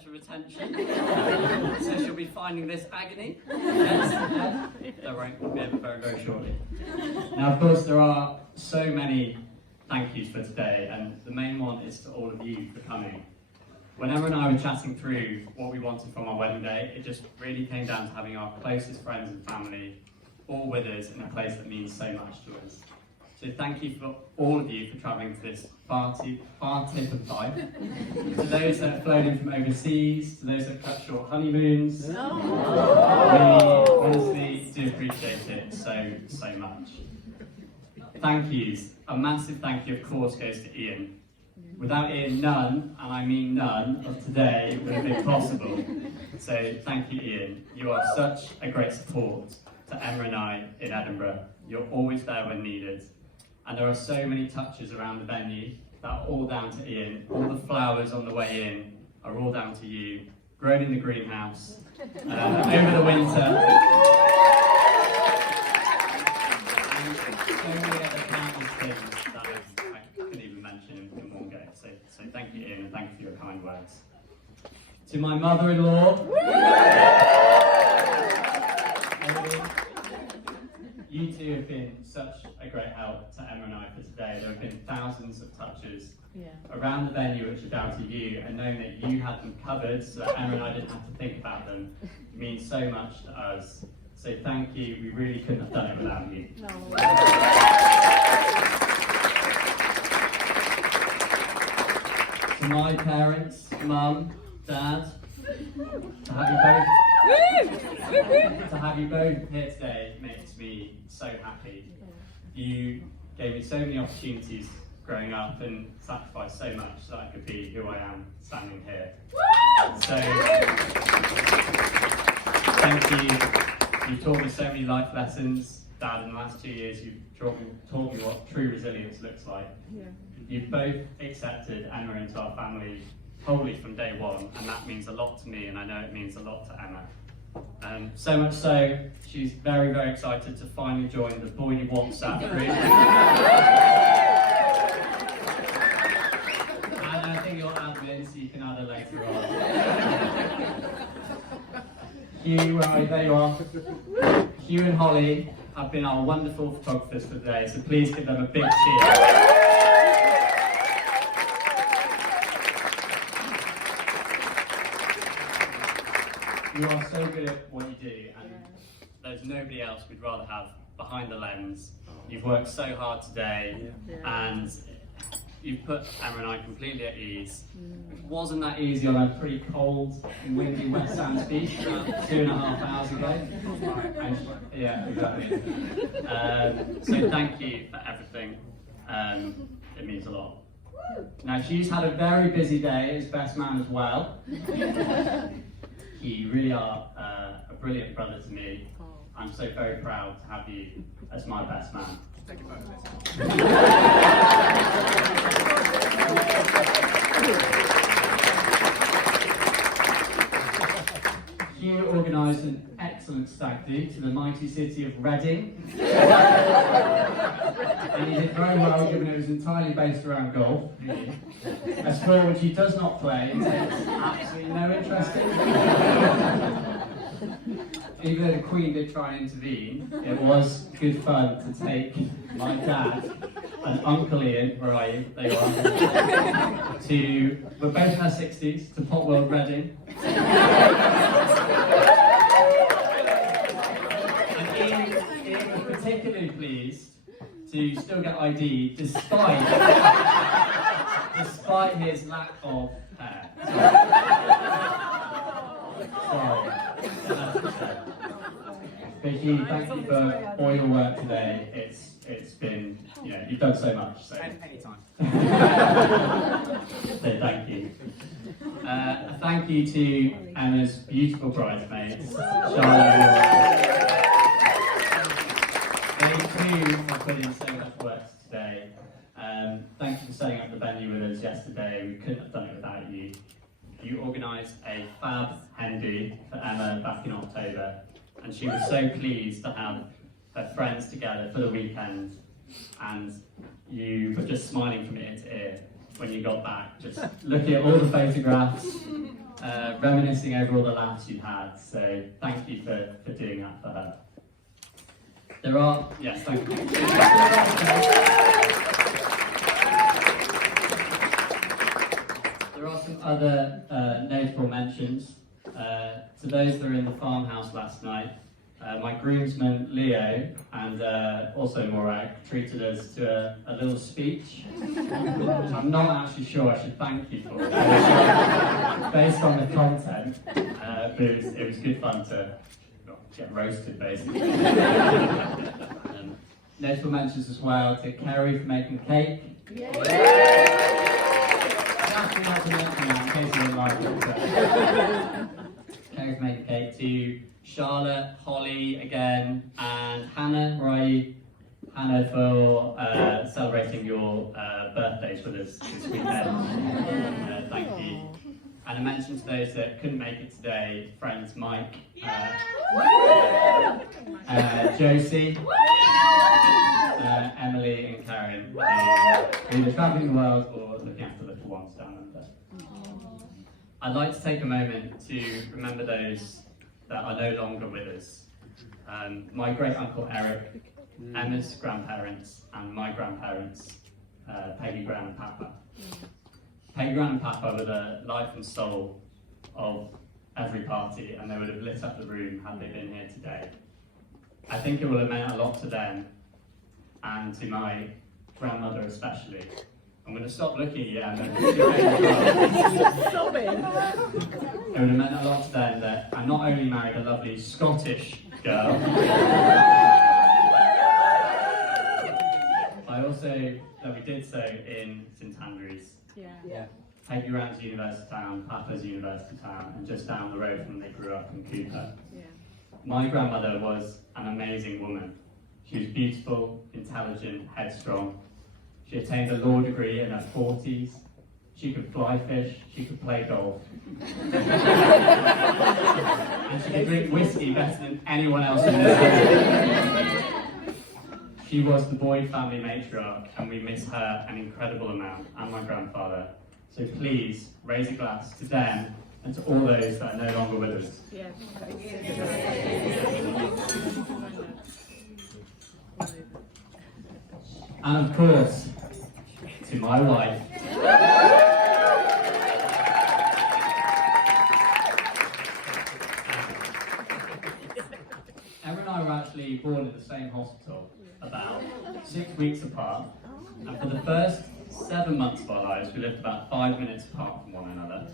centre of attention. So she'll be finding this agony. Yes, don't worry, we'll be able very, very shortly. Now, of course, there are so many thank yous for today, and the main one is to all of you for coming. When Emma and I were chatting through what we wanted from our wedding day, it just really came down to having our closest friends and family all with us in a place that means so much to us. So thank you for all of you for travelling to this far tip of life. To those that have flown in from overseas, to those that have cut short honeymoons, we honestly do appreciate it so much. Thank yous. A massive thank you, of course, goes to Ian. Without Ian, none, and I mean none, of today would have been possible. So thank you, Ian. You are such a great support to Emma and I in Edinburgh. You're always there when needed. And there are so many touches around the venue that are all down to Ian. All the flowers on the way in are all down to you. Grown in the greenhouse, over the winter. And so many other countless things that I couldn't even mention in one go. So thank you, Ian, and thank you for your kind words. To my mother-in-law, you two have been such a great help to Emma and I for today. There have been thousands of touches around the venue which are down to you, and knowing that you had them covered so that Emma and I didn't have to think about them means so much to us. So thank you, we really couldn't have done it without you. To my parents, mum, dad, to have you both here today makes me so happy. You gave me so many opportunities growing up and sacrificed so much so that I could be who I am standing here. So thank you. You've taught me so many life lessons, Dad. In the last 2 years, you've taught me what true resilience looks like. You've both accepted Emma into our family wholly from day one, and that means a lot to me, and I know it means a lot to Emma. So much so, she's very, very excited to finally join the Boydie WhatsApp group. And I think you're admin, so you can add her later on. Hugh, there you are. Hugh and Holly have been our wonderful photographers for today, so please give them a big cheer. You are so good at what you do, and there's nobody else we'd rather have behind the lens. You've worked so hard today, and you've put Emma and I completely at ease. It wasn't that easy on a pretty cold and windy West Sands beach about 2.5 hours ago. Yeah, exactly. So thank you for everything. It means a lot. Now, Hugh's had a very busy day as best man as well. You really are a brilliant brother to me. I'm so very proud to have you as my best man. Thank you both. Hugh organised an excellent stag do to the mighty city of Reading. And he did very well, given it was entirely based around golf. A sport which he does not play and takes absolutely no interest in. Even though the Queen did try and intervene, it was good fun to take my dad and Uncle Ian, where are you? There you are. We're both in our 60s, to Pop World Reading. And Ian was particularly pleased to still get ID despite his lack of hair. Sorry. But Hugh, thank you for all your work today. It's been, you've done so much. So. Anytime. So thank you. A thank you to Emma's beautiful bridesmaids, Charlotte. They too have put in so much work today. Thank you for setting up the venue with us yesterday. We couldn't have done it without you. You organised a fab hen do for Emma back in October, and she was so pleased to have her friends together for the weekend, and you were just smiling from ear to ear when you got back, just looking at all the photographs, reminiscing over all the laughs you've had. So thank you for doing that for her. There are, yes, thank you. There are some other notable mentions. To those that were in the farmhouse last night, my groomsman Leo and also Morag treated us to a little speech, which I'm not actually sure I should thank you for, based on the content, but it was good fun to get roasted basically. Notable mentions as well to Kerry for making cake. Kerry for making cake, to Charlotte, Holly again, and Hannah, where are you? Hannah, for celebrating your birthdays with us this weekend. Thank you. And a mention to those that couldn't make it today, friends Mike, Josie, Emily and Karen, who are either travelling the world or looking after little ones down under. I'd like to take a moment to remember those that are no longer with us. My great uncle Eric, Emma's grandparents, and my grandparents, Peggy, Gran and Papa. Peggy, Gran and Papa were the life and soul of every party, and they would have lit up the room had they been here today. I think it will have meant a lot to them, and to my grandmother especially. I'm going to stop looking at you, Emma. It would have meant a lot to them that I not only married a lovely Scottish girl, I also, that we did so in St Andrews. Yeah. Peggy Gran's university town, Papa's university town, and just down the road from where they grew up in Cooper. Yeah. My grandmother was an amazing woman. She was beautiful, intelligent, headstrong. She attained a law degree in her 40s. She could fly fish, she could play golf. And she could drink whiskey better than anyone else in this room. She was the Boyd family matriarch, and we miss her an incredible amount, and my grandfather. So please, raise a glass to them and to all those that are no longer with us. Yes. And of course, to my wife. Emma and I were actually born in the same hospital, about 6 weeks apart, and for the first 7 months of our lives we lived about 5 minutes apart from one another.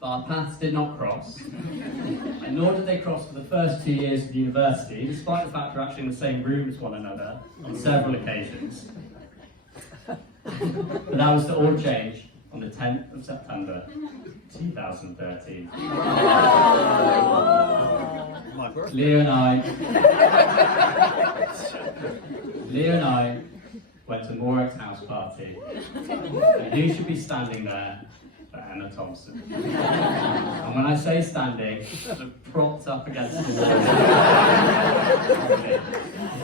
But our paths did not cross, and nor did they cross for the first 2 years of university, despite the fact we're actually in the same room as one another on several occasions. But that was to all change on the 10th of September 2013. Leo and I went to Morak's house party, and who should be standing there but Emma Thompson? And when I say standing, sort of propped up against the wall.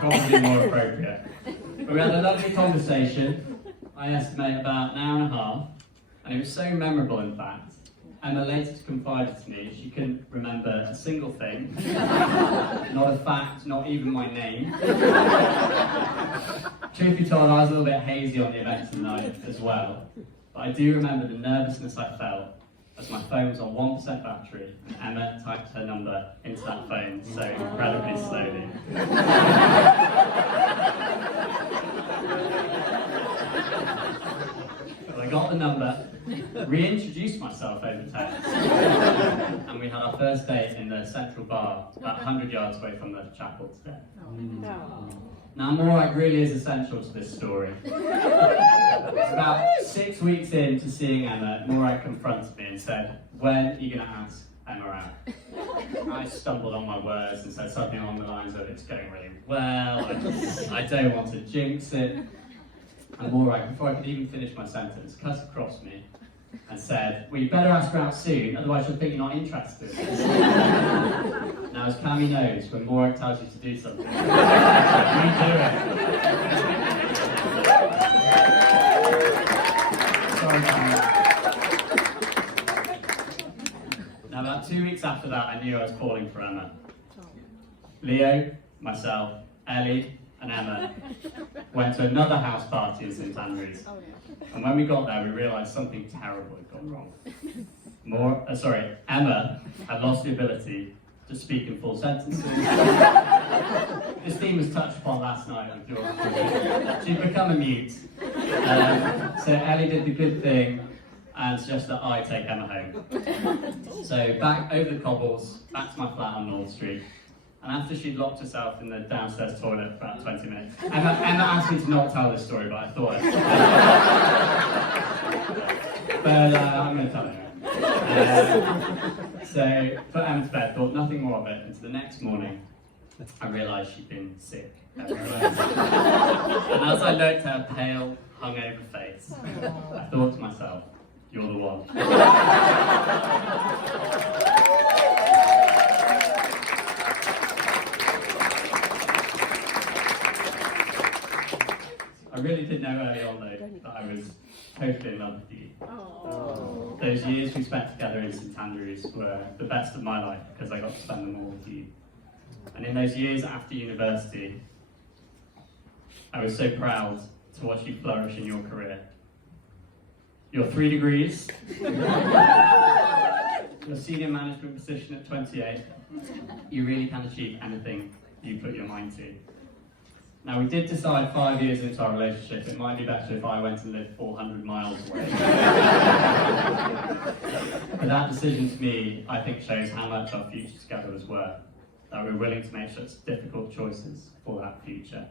Probably more appropriate. But we had a lovely conversation, I estimate about an hour and a half, and it was so memorable in fact. Emma later confided to me she couldn't remember a single thing, not a fact, not even my name. Truth be told, I was a little bit hazy on the events of the night as well, but I do remember the nervousness I felt as my phone was on 1% battery and Emma typed her number into that phone so incredibly slowly. But I got the number, reintroduced myself over text, and we had our first date in the central bar, about 100 yards away from the chapel today. Now, Morag really is essential to this story. It's about 6 weeks into seeing Emma, Morag confronted me and said, "When are you going to ask Emma out?" I stumbled on my words and said something along the lines of, "It's going really well, I don't want to jinx it." And Morag, before I could even finish my sentence, cut across me and said, "Well, you better ask her out soon, otherwise she'll think you're not interested." Now, as Cammy knows, when Morag tells you to do something, you do it. Sorry, Cammy. Now, about 2 weeks after that, I knew I was calling for Emma. Leo, myself, Ellie, and Emma went to another house party in St Andrews. And when we got there, we realised something terrible had gone wrong. Emma had lost the ability to speak in full sentences. This theme was touched upon last night with George. She'd become a mute. So Ellie did the good thing and suggested that I take Emma home. So back over the cobbles, back to my flat on North Street. And after she'd locked herself in the downstairs toilet for about 20 minutes, Emma asked me to not tell this story, but I thought I'd. But I'm going to tell it. So put Emma to bed, thought nothing more of it, until the next morning I realised she'd been sick everywhere. And as I looked at her pale, hungover face, I thought to myself, you're the one. I really did know early on though that I was totally in love with you. Aww. Those years we spent together in St Andrews were the best of my life because I got to spend them all with you. And in those years after university, I was so proud to watch you flourish in your career. Your 3 degrees, your senior management position at 28, you really can achieve anything you put your mind to. Now, we did decide 5 years into our relationship it might be better if I went and lived 400 miles away. But that decision to me, I think, shows how much our future together was worth, that we were willing to make such difficult choices for that future.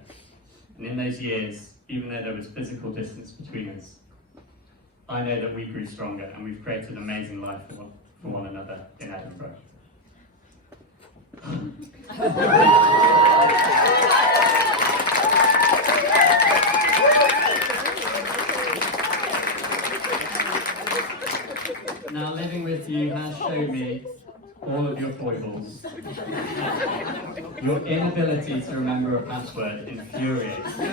And in those years, even though there was physical distance between us, I know that we grew stronger and we've created an amazing life for one another in Edinburgh. Now, living with you has showed me all of your foibles. Your inability to remember a password infuriates me.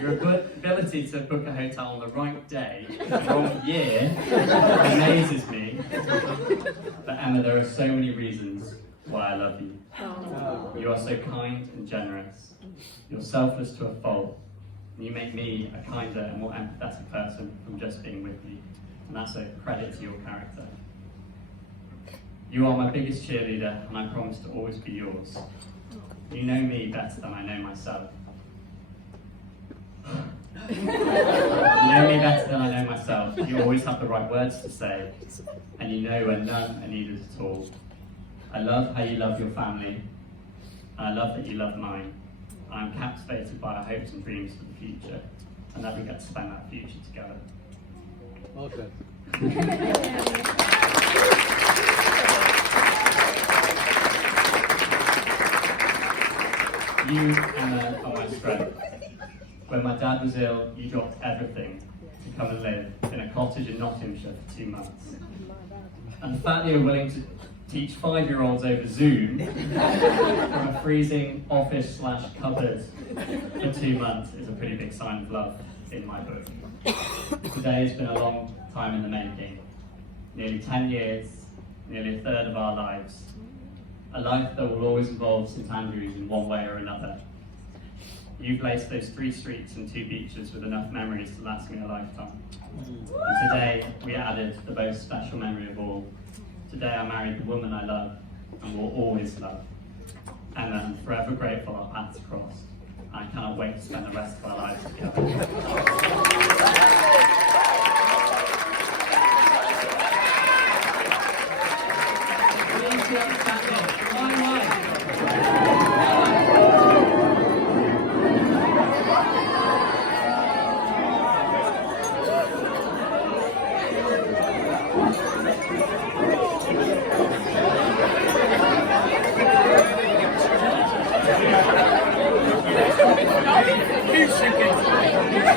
Your ability to book a hotel on the right day, the wrong year, amazes me. But Emma, there are so many reasons why I love you. You are so kind and generous. You're selfless to a fault. And you make me a kinder and more empathetic person from just being with you. And that's a credit to your character. You are my biggest cheerleader, and I promise to always be yours. You know me better than I know myself. You know me better than I know myself. You always have the right words to say, and you know when none are needed at all. I love how you love your family, and I love that you love mine. I'm captivated by our hopes and dreams for the future, and that we get to spend that future together. Well done. You, Emma, are my strength. When my dad was ill, you dropped everything to come and live in a cottage in Nottinghamshire for 2 months. And the fact that you're willing to teach 5-year-olds over Zoom from a freezing office/cupboard for 2 months is a pretty big sign of love in my book. Today has been a long time in the making. Nearly 10 years, nearly a third of our lives. A life that will always involve St Andrews in one way or another. You've laced those 3 streets and 2 beaches with enough memories to last me a lifetime. And today, we added the most special memory of all. Today I married the woman I love and will always love. And I'm forever grateful our paths crossed. I cannot wait to spend the rest of our lives together. Who's thinking?